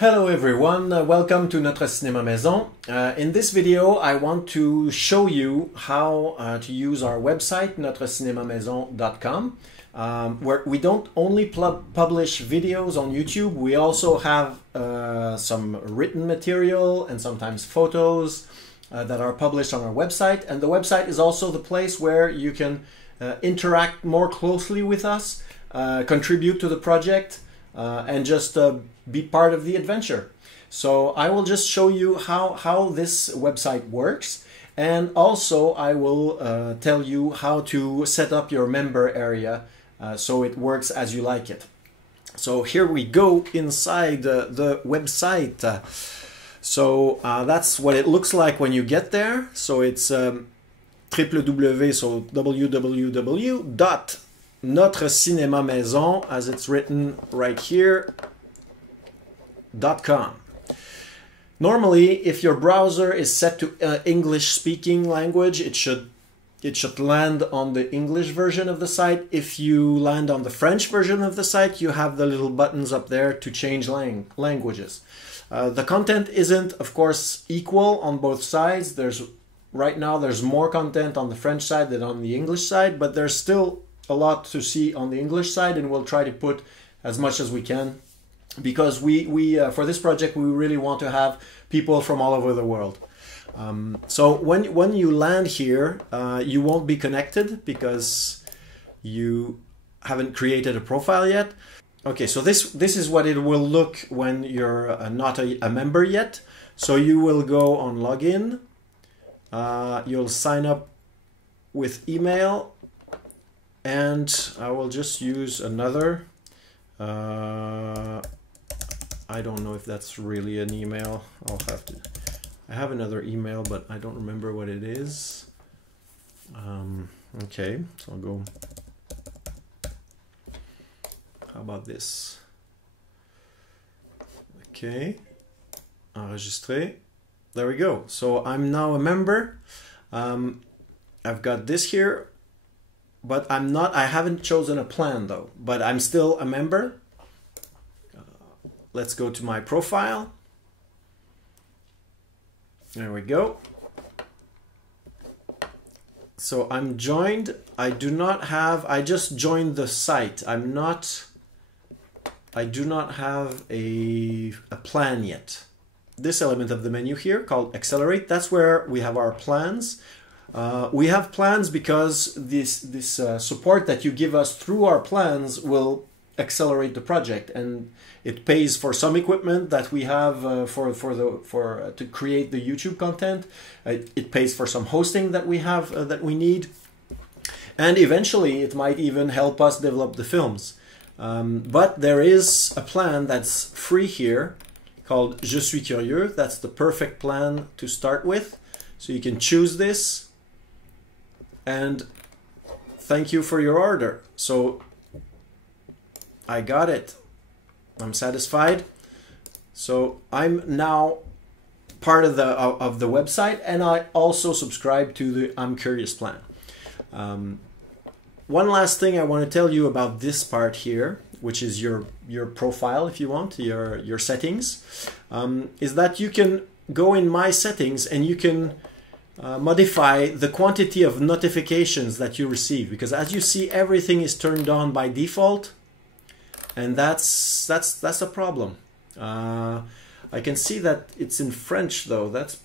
Hello everyone, welcome to Notre Cinéma Maison. In this video I want to show you how to use our website NotreCinémaMaison.com, where we don't only publish videos on YouTube, we also have some written material and sometimes photos that are published on our website, and the website is also the place where you can interact more closely with us, contribute to the project, and just be part of the adventure. So I will just show you how this website works, and also I will tell you how to set up your member area so it works as you like it. So here we go inside the website. So that's what it looks like when you get there. So it's www, so www.NotreCinémaMaison, as it's written right here, .com. Normally, if your browser is set to English-speaking language, it should land on the English version of the site. If you land on the French version of the site, you have the little buttons up there to change languages. The content isn't, of course, equal on both sides. Right now there's more content on the French side than on the English side, but there's still a lot to see on the English side, and we'll try to put as much as we can, because we for this project we really want to have people from all over the world. So when you land here, you won't be connected because you haven't created a profile yet. Okay, so this is what it will look when you're not a member yet. So you will go on login, you'll sign up with email, and I will just use another, I don't know if that's really an email. I have another email, but I don't remember what it is. Okay, so I'll go, how about this? Okay, enregistrer. There we go. So I'm now a member. I've got this here, but I haven't chosen a plan though, but I'm still a member. Let's go to my profile. There we go. So I'm joined. I just joined the site. I do not have a plan yet. This element of the menu here called Accelerate, that's where we have our plans. We have plans because this support that you give us through our plans will accelerate the project, and it pays for some equipment that we have to create the YouTube content. It pays for some hosting that we have that we need, and eventually it might even help us develop the films. But there is a plan that's free here called Je suis curieux. That's the perfect plan to start with. So you can choose this, and thank you for your order. So I got it. I'm satisfied. So I'm now part of the website, and I also subscribe to the I'm Curious plan. One last thing I want to tell you about this part here, which is your profile, if you want, your settings, is that you can go in My Settings and you can modify the quantity of notifications that you receive, because as you see, everything is turned on by default, and that's a problem. I can see that it's in French though. That's a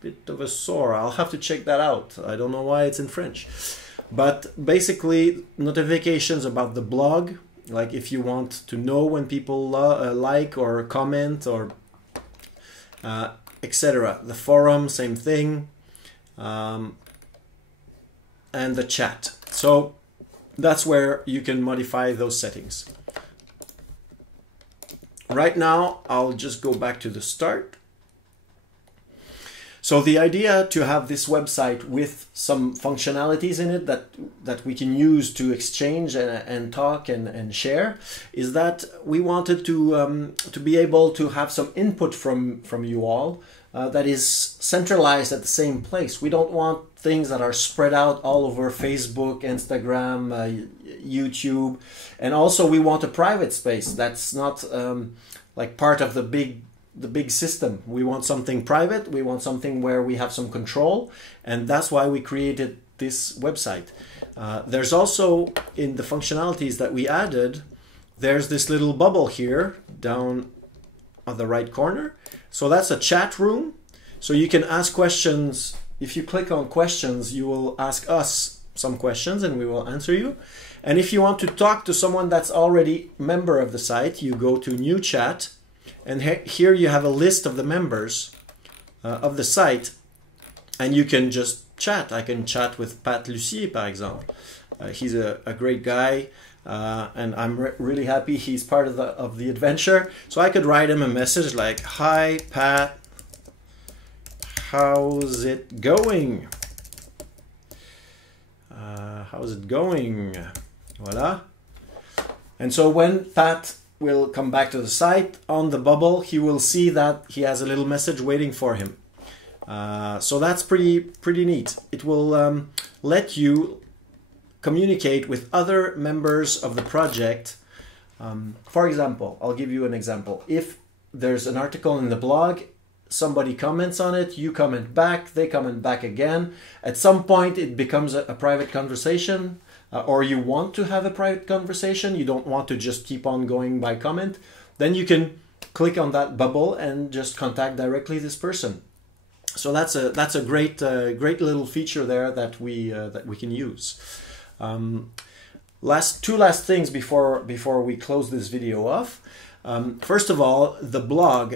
bit of a sore. I'll have to check that out. I don't know why it's in French. But basically, notifications about the blog, like if you want to know when people like or comment or etc. The forum, same thing, and the chat. So that's where you can modify those settings. Right now, I'll just go back to the start. So the idea to have this website with some functionalities in it that we can use to exchange and talk and share is that we wanted to be able to have some input from you all that is centralized at the same place. We don't want things that are spread out all over Facebook, Instagram, YouTube, and also we want a private space that's not like part of the big system. We want something private. We want something where we have some control, and that's why we created this website. There's also, in the functionalities that we added, there's this little bubble here down on the right corner. So that's a chat room. So you can ask questions. If you click on questions, you will ask us some questions and we will answer you. And if you want to talk to someone that's already a member of the site, you go to new chat, and here you have a list of the members of the site, and you can just chat. I can chat with Pat Lucier, par exemple. He's a great guy, and I'm really happy he's part of the adventure. So I could write him a message like, "Hi Pat, how's it going? How's it going?" Voila. And so when Pat will come back to the site, on the bubble, he will see that he has a little message waiting for him. So that's pretty neat. It will let you communicate with other members of the project. For example, I'll give you an example. If there's an article in the blog, somebody comments on it, you comment back, they comment back again. At some point it becomes a private conversation, or you want to have a private conversation, you don't want to just keep on going by comment, then you can click on that bubble and just contact directly this person. So that's a great little feature there that we can use. Two last things before we close this video off. First of all, the blog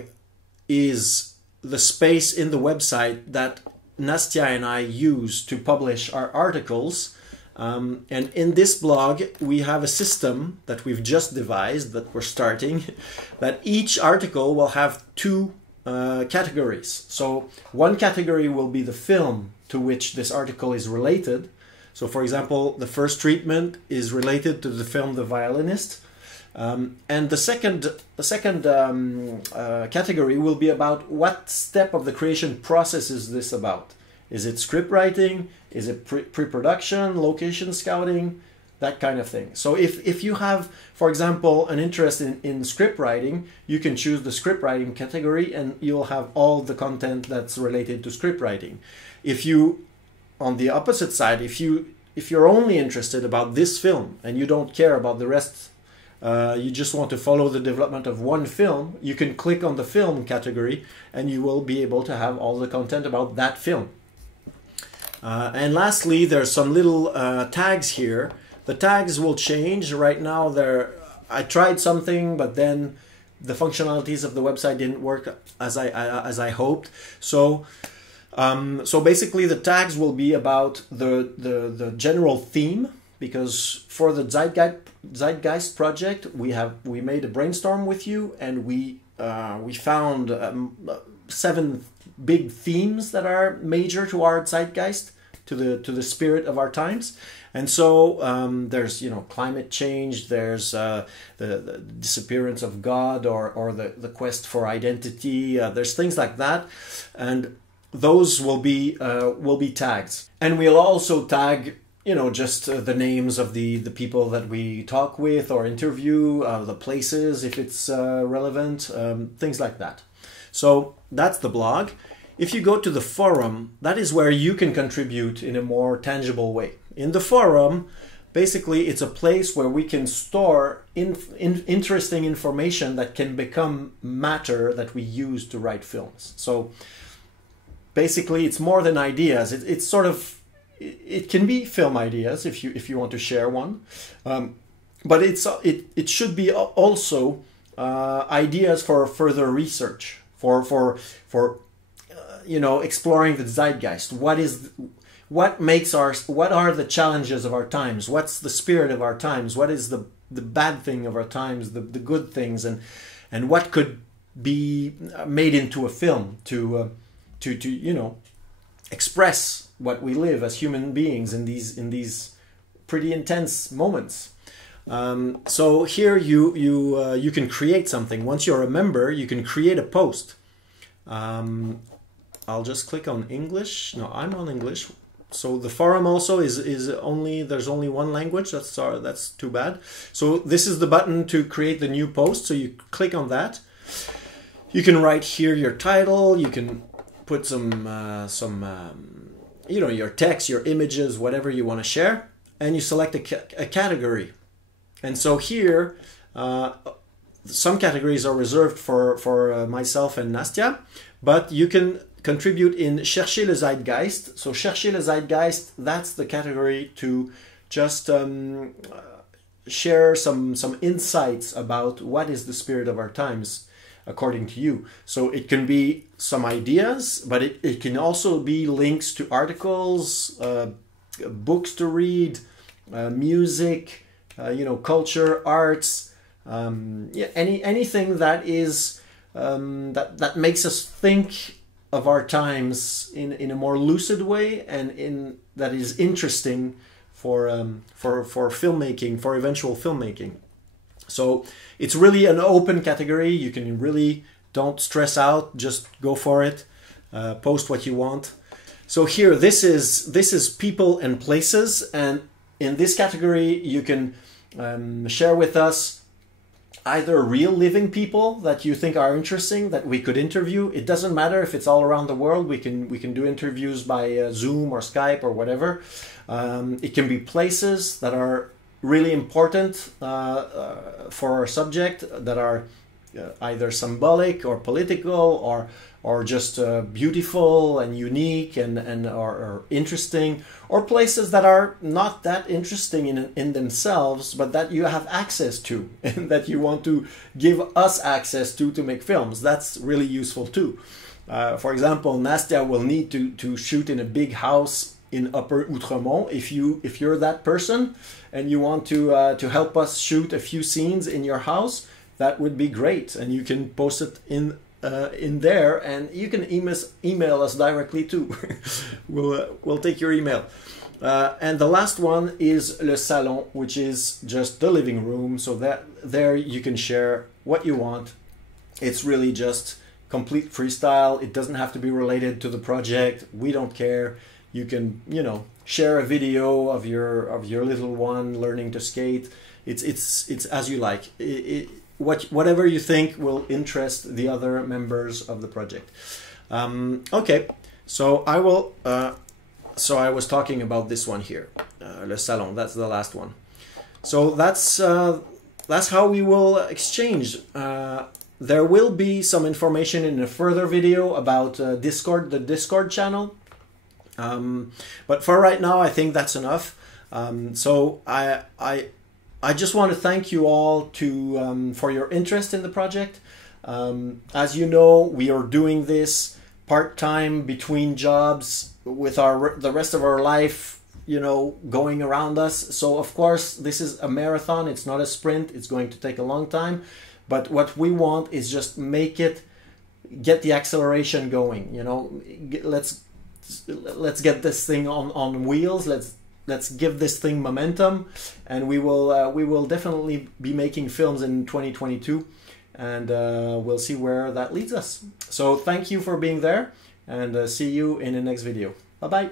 is the space in the website that Nastia and I use to publish our articles. And in this blog, we have a system that we've just devised, that we're starting, that each article will have two categories. So one category will be the film to which this article is related. So for example, the first treatment is related to the film The Violinist. And the second category will be about what step of the creation process is this about. Is it script writing? Is it pre-production, location scouting, that kind of thing? So if you have, for example, an interest in script writing, you can choose the script writing category and you'll have all the content that's related to script writing. If you, on the opposite side, if you're only interested about this film and you don't care about the rest, you just want to follow the development of one film, you can click on the film category and you will be able to have all the content about that film. And lastly, there's some little tags here. The tags will change. Right now, I tried something, but then the functionalities of the website didn't work as I hoped. So basically, the tags will be about the general theme, because for the Zeitgeist project, we made a brainstorm with you, and we found 7 big themes that are major to our Zeitgeist, to the spirit of our times. And so there's climate change, there's the disappearance of God, or the quest for identity. There's things like that, and those will be tagged. And we'll also tag just the names of the people that we talk with or interview, the places if it's relevant, things like that. So that's the blog. If you go to the forum, that is where you can contribute in a more tangible way. In the forum, basically it's a place where we can store interesting information that can become matter that we use to write films. So basically it's more than ideas. It's sort of, it can be film ideas if you want to share one, but it should be also ideas for further research, for exploring the zeitgeist. What are the challenges of our times? What's the spirit of our times? What is the bad thing of our times? The good things, and what could be made into a film to express what we live as human beings in these pretty intense moments. So here you can create something. Once you're a member, you can create a post. I'll just click on English. No, I'm on English. So the forum also is only, there's only one language. That's too bad. So this is the button to create the new post. So you click on that. You can write here your title. You can put some you know, your text, your images, whatever you want to share, and you select a category. And so here, some categories are reserved for myself and Nastia, but you can contribute in Chercher le Zeitgeist. So Chercher le Zeitgeist, that's the category to just share some insights about what is the spirit of our times according to you. So it can be some ideas, but it can also be links to articles, books to read, music, you know, culture, arts, yeah, anything that is that makes us think of our times in a more lucid way, and that is interesting for filmmaking, for eventual filmmaking. So it's really an open category. You can really, don't stress out, just go for it. Post what you want. So here, this is people and places, and in this category you can share with us either real living people that you think are interesting that we could interview. It doesn't matter if it's all around the world. We can do interviews by Zoom or Skype or whatever. It can be places that are really important for our subject, that are either symbolic or political or just beautiful and unique and or interesting, or places that are not that interesting in themselves, but that you have access to and that you want to give us access to make films. That's really useful too. For example, Nastia will need to shoot in a big house in Upper Outremont. If you're that person and you want to help us shoot a few scenes in your house, that would be great, and you can post it in there, and you can email us directly too. We'll take your email. And the last one is Le Salon, which is just the living room. So that there you can share what you want. It's really just complete freestyle. It doesn't have to be related to the project. We don't care. You can, you know, share a video of your little one learning to skate. It's as you like. Whatever you think will interest the other members of the project. Okay, so I will. So I was talking about this one here, Le Salon. That's the last one. So that's how we will exchange. There will be some information in a further video about Discord, the Discord channel. But for right now, I think that's enough. So I just want to thank you all for your interest in the project. As you know, we are doing this part-time between jobs with the rest of our life, you know, going around us. So of course, this is a marathon. It's not a sprint. It's going to take a long time. But what we want is just get the acceleration going. You know, let's get this thing on wheels. Let's give this thing momentum, and we will definitely be making films in 2022, and we'll see where that leads us. So thank you for being there, and see you in the next video. Bye bye.